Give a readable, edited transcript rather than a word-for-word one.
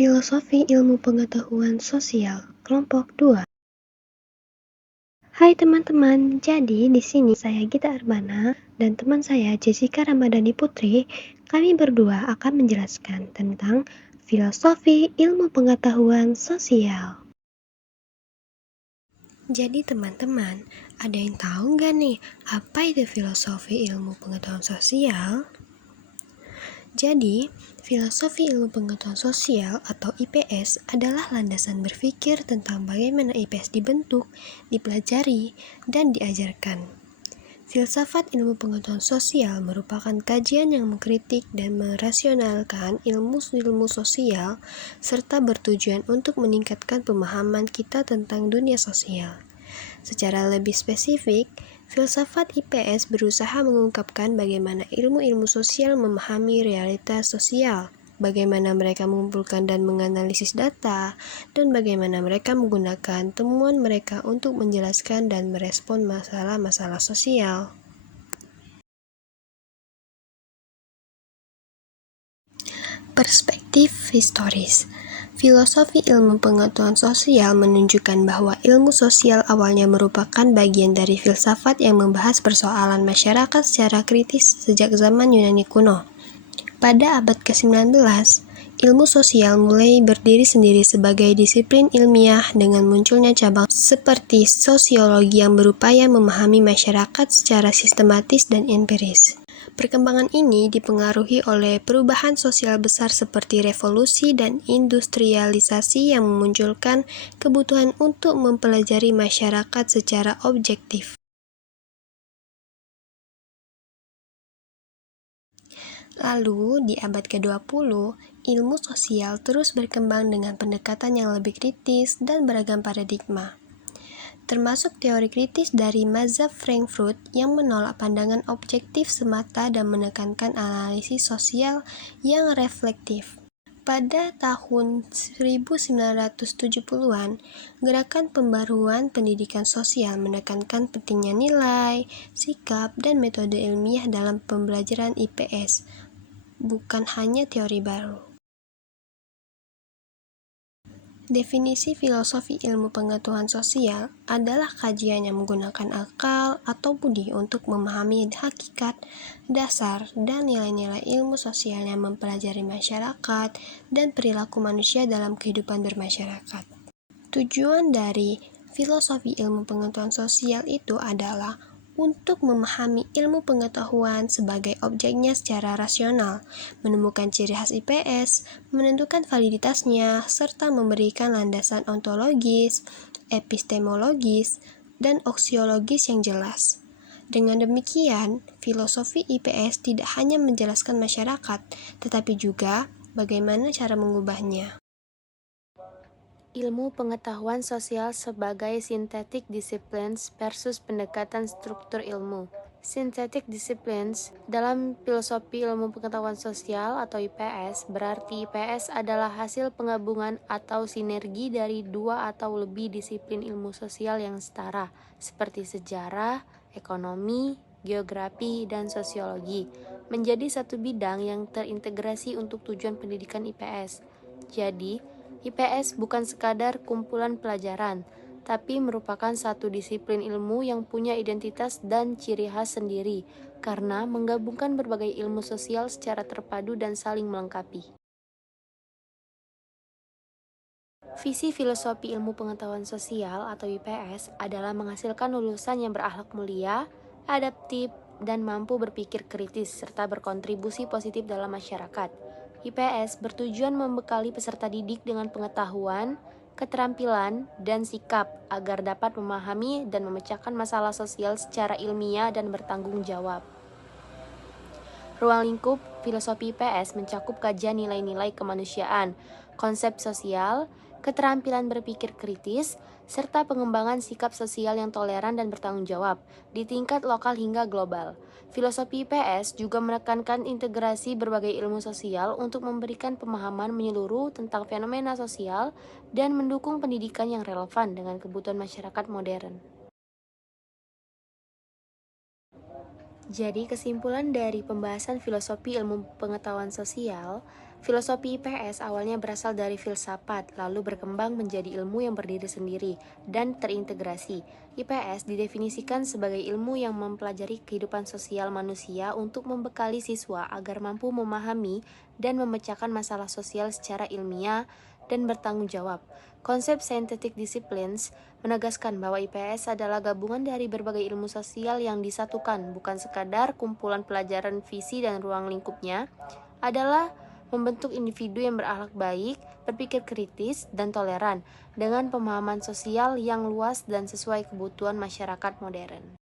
Filosofi Ilmu Pengetahuan Sosial, kelompok 2. Hai teman-teman, jadi di sini saya Gita Arbana dan teman saya Jessica Ramadhani Putri, kami berdua akan menjelaskan tentang Filosofi Ilmu Pengetahuan Sosial. Jadi teman-teman, ada yang tahu nggak nih, apa itu Filosofi Ilmu Pengetahuan Sosial? Jadi, filosofi ilmu pengetahuan sosial atau IPS adalah landasan berpikir tentang bagaimana IPS dibentuk, dipelajari, dan diajarkan. Filsafat ilmu pengetahuan sosial merupakan kajian yang mengkritik dan merasionalkan ilmu-ilmu sosial serta bertujuan untuk meningkatkan pemahaman kita tentang dunia sosial. Secara lebih spesifik, filsafat IPS berusaha mengungkapkan bagaimana ilmu-ilmu sosial memahami realitas sosial, bagaimana mereka mengumpulkan dan menganalisis data, dan bagaimana mereka menggunakan temuan mereka untuk menjelaskan dan merespon masalah-masalah sosial. Perspektif historis. Filosofi ilmu pengetahuan sosial menunjukkan bahwa ilmu sosial awalnya merupakan bagian dari filsafat yang membahas persoalan masyarakat secara kritis sejak zaman Yunani kuno. Pada abad ke-19, ilmu sosial mulai berdiri sendiri sebagai disiplin ilmiah dengan munculnya cabang seperti sosiologi yang berupaya memahami masyarakat secara sistematis dan empiris. Perkembangan ini dipengaruhi oleh perubahan sosial besar seperti revolusi dan industrialisasi yang memunculkan kebutuhan untuk mempelajari masyarakat secara objektif. Lalu, di abad ke-20, ilmu sosial terus berkembang dengan pendekatan yang lebih kritis dan beragam paradigma, termasuk teori kritis dari mazhab Frankfurt yang menolak pandangan objektif semata dan menekankan analisis sosial yang reflektif. Pada tahun 1970-an, gerakan pembaruan pendidikan sosial menekankan pentingnya nilai, sikap, dan metode ilmiah dalam pembelajaran IPS, bukan hanya teori baru. Definisi filosofi ilmu pengetahuan sosial adalah kajian yang menggunakan akal atau budi untuk memahami hakikat, dasar, dan nilai-nilai ilmu sosial yang mempelajari masyarakat dan perilaku manusia dalam kehidupan bermasyarakat. Tujuan dari filosofi ilmu pengetahuan sosial itu adalah untuk memahami ilmu pengetahuan sebagai objeknya secara rasional, menemukan ciri khas IPS, menentukan validitasnya, serta memberikan landasan ontologis, epistemologis, dan aksiologis yang jelas. Dengan demikian, filosofi IPS tidak hanya menjelaskan masyarakat, tetapi juga bagaimana cara mengubahnya. Ilmu pengetahuan sosial sebagai synthetic disciplines versus pendekatan struktur ilmu. Synthetic disciplines dalam filosofi ilmu pengetahuan sosial atau IPS berarti IPS adalah hasil penggabungan atau sinergi dari dua atau lebih disiplin ilmu sosial yang setara seperti sejarah, ekonomi, geografi, dan sosiologi menjadi satu bidang yang terintegrasi untuk tujuan pendidikan IPS. Jadi, IPS bukan sekadar kumpulan pelajaran, tapi merupakan satu disiplin ilmu yang punya identitas dan ciri khas sendiri, karena menggabungkan berbagai ilmu sosial secara terpadu dan saling melengkapi. Visi filosofi ilmu pengetahuan sosial atau IPS adalah menghasilkan lulusan yang berakhlak mulia, adaptif, dan mampu berpikir kritis serta berkontribusi positif dalam masyarakat. IPS bertujuan membekali peserta didik dengan pengetahuan, keterampilan, dan sikap agar dapat memahami dan memecahkan masalah sosial secara ilmiah dan bertanggung jawab. Ruang lingkup filosofi IPS mencakup kajian nilai-nilai kemanusiaan, konsep sosial, keterampilan berpikir kritis, serta pengembangan sikap sosial yang toleran dan bertanggung jawab di tingkat lokal hingga global. Filosofi IPS juga menekankan integrasi berbagai ilmu sosial untuk memberikan pemahaman menyeluruh tentang fenomena sosial dan mendukung pendidikan yang relevan dengan kebutuhan masyarakat modern. Jadi, kesimpulan dari pembahasan filosofi ilmu pengetahuan sosial Filosofi IPS awalnya berasal dari filsafat, lalu berkembang menjadi ilmu yang berdiri sendiri dan terintegrasi. IPS didefinisikan sebagai ilmu yang mempelajari kehidupan sosial manusia untuk membekali siswa agar mampu memahami dan memecahkan masalah sosial secara ilmiah dan bertanggung jawab. Konsep scientific disciplines menegaskan bahwa IPS adalah gabungan dari berbagai ilmu sosial yang disatukan, bukan sekadar kumpulan pelajaran visi dan ruang lingkupnya, adalah membentuk individu yang berakhlak baik, berpikir kritis, dan toleran, dengan pemahaman sosial yang luas dan sesuai kebutuhan masyarakat modern.